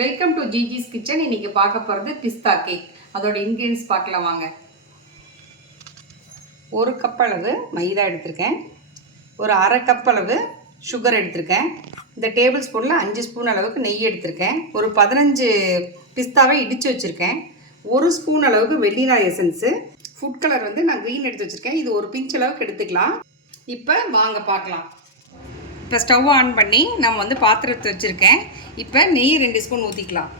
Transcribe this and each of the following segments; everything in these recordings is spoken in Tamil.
Welcome to ஜிஜிஸ் kitchen. இன்னைக்கு பார்க்க போகிறது பிஸ்தா கேக். அதோட இன்க்ரீடியன்ஸ் பார்க்கலாம் வாங்க. ஒரு கப் அளவு மைதா எடுத்திருக்கேன். ஒரு அரை கப் அளவு சுகர் எடுத்திருக்கேன். இந்த டேபிள் ஸ்பூனில் 5 ஸ்பூன் அளவுக்கு நெய் எடுத்திருக்கேன். ஒரு 15 பிஸ்தாவை இடித்து வச்சுருக்கேன். 1 ஸ்பூன் அளவுக்கு வெண்ணிலா எசன்ஸு. ஃபுட் கலர் வந்து நான் க்ரீன் எடுத்து வச்சுருக்கேன். இது ஒரு பிஞ்ச் அளவுக்கு எடுத்துக்கலாம். இப்போ வாங்க பார்க்கலாம். இப்போ ஸ்டவ் ஆன் பண்ணி நம்ம வந்து பாத்திரத்தை வச்சுருக்கேன். இப்போ நெய் 2 ஸ்பூன் ஊற்றிக்கலாம்.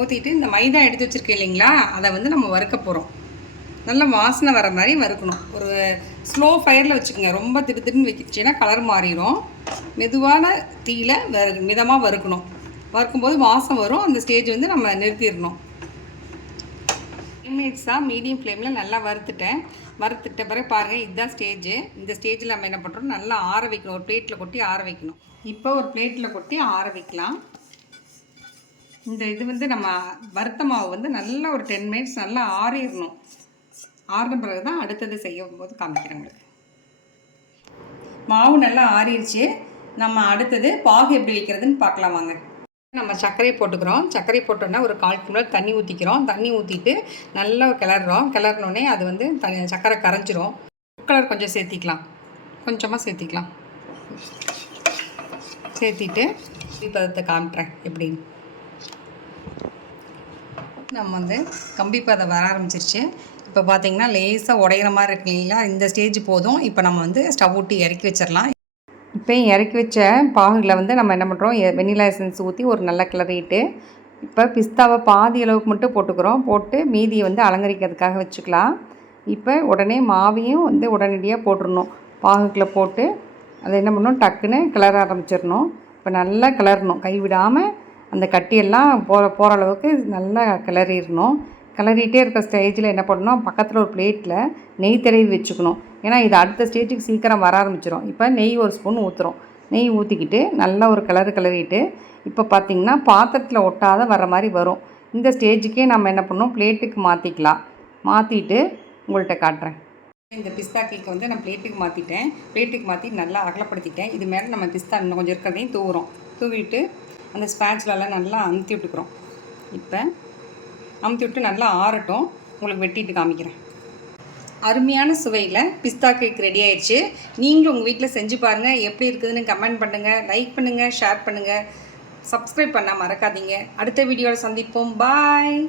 ஊற்றிட்டு இந்த மைதா எடுத்து வச்சுருக்கேன் இல்லைங்களா, அதை வந்து நம்ம வறுக்க போகிறோம். நல்லா வாசனை வர மாதிரி வறுக்கணும். ஒரு ஸ்லோ ஃபயரில் வச்சுக்கோங்க. ரொம்ப திடுன்னு வச்சுன்னா கலர் மாறிடும். மெதுவான தீயில் மிதமாக வறுக்கணும். வறுக்கும்போது வாசம் வரும். அந்த ஸ்டேஜ் வந்து நம்ம நிறுத்திடணும். 10 மினிட்ஸாக மீடியம் ஃப்ளேமில் நல்லா வறுத்துட்ட பிறகு பாருங்கள், இதுதான் ஸ்டேஜு. இந்த ஸ்டேஜில் நம்ம என்ன பண்ணுறோம், நல்லா ஆற வைக்கணும். ஒரு பிளேட்டில் கொட்டி ஆற வைக்கணும். இப்போ ஒரு பிளேட்டில் கொட்டி ஆற வைக்கலாம். இது வந்து நம்ம வறுத்த மாவு வந்து நல்லா ஒரு 10 மினிட்ஸ் நல்லா ஆறிடணும். ஆறின பிறகு தான் அடுத்தது செய்யும் போது காமிக்கிறேன் உங்களுக்கு. மாவு நல்லா ஆறிடுச்சு. நம்ம அடுத்தது பாகு எப்படி வைக்கிறதுன்னு பார்க்கலாம் வாங்க. நம்ம சர்க்கரை போட்டுக்கிறோம். சர்க்கரை போட்டோன்னா ஒரு 1/4 டம்ளர் தண்ணி ஊற்றிக்கிறோம். தண்ணி ஊற்றிட்டு நல்லா கிளறினோடனே அது வந்து சர்க்கரை கரைஞ்சிரும். கலர் கொஞ்சம் கொஞ்சமாக சேர்த்திக்கலாம். சேர்த்திட்டு பதத்தை காமிக்கிறேன் எப்படின்னு. நம்ம வந்து கம்பி பதம் வர ஆரம்பிச்சிருச்சு. இப்போ பார்த்தீங்கன்னா லேசாக உடையிற மாதிரி இருக்கு இல்லைங்களா, இந்த ஸ்டேஜ் போதும். இப்போ நம்ம வந்து ஸ்டவ் ஊட்டி இறக்கி வச்சிடலாம். இப்போ இறக்கி வச்ச பாகுல வந்து நம்ம என்ன பண்ணுறோம், வெண்ணிலா எசன்ஸ் ஊற்றி ஒரு நல்ல கிளறிட்டு, இப்போ பிஸ்தாவை பாதி அளவுக்கு மட்டும் போட்டுக்கிறோம். போட்டு மீதியை வந்து அலங்கரிக்கிறதுக்காக வச்சுக்கலாம். இப்போ உடனே மாவையும் வந்து உடனடியாக போட்டுடணும். பாகுக்குள்ளே போட்டு அதை என்ன பண்ணணும், டக்குன்னு கிளற ஆரம்பிச்சிடணும். இப்போ நல்லா கிளறணும், கைவிடாமல் அந்த கட்டியெல்லாம் போகிற அளவுக்கு நல்லா கிளறிடணும். கிளறிட்டே இருக்க ஸ்டேஜில் என்ன பண்ணணும், பக்கத்தில் ஒரு பிளேட்டில் நெய் தடவி வச்சுக்கணும். ஏன்னா இது அடுத்த ஸ்டேஜுக்கு சீக்கிரம் வர ஆரம்பிச்சிடும். இப்போ நெய் 1 ஸ்பூன் ஊற்றுறோம். நெய் ஊற்றிக்கிட்டு நல்லா ஒரு கிளறிட்டு இப்போ பார்த்திங்கன்னா பாத்திரத்தில் ஒட்டாத வர மாதிரி வரும். இந்த ஸ்டேஜுக்கே நம்ம என்ன பண்ணணும், பிளேட்டுக்கு மாற்றிக்கலாம். மாற்றிட்டு உங்கள்கிட்ட காட்டுறேன். இந்த பிஸ்தா கேக்கை வந்து நான் பிளேட்டுக்கு மாற்றி நல்லா அகலப்படுத்திட்டேன். இது மேலே நம்ம பிஸ்தா இன்னும் கொஞ்சம் இருக்கிறதையும் தூவிட்டு அந்த ஸ்பேட்ச்லலாம் நல்லா அமுத்தி விட்டுக்கிறோம். இப்போ அமுத்தி விட்டு நல்லா ஆறட்டும். உங்களுக்கு வெட்டிட்டு காமிக்கிறேன். அருமையான சுவையில் பிஸ்தா கேக் ரெடி ஆயிடுச்சு. நீங்களும் உங்கள் வீட்டில் செஞ்சு பாருங்கள். எப்படி இருக்குதுன்னு கமெண்ட் பண்ணுங்கள், லைக் பண்ணுங்கள், ஷேர் பண்ணுங்கள், சப்ஸ்கிரைப் பண்ண மறக்காதீங்க. அடுத்த வீடியோவில் சந்திப்போம். பாய்.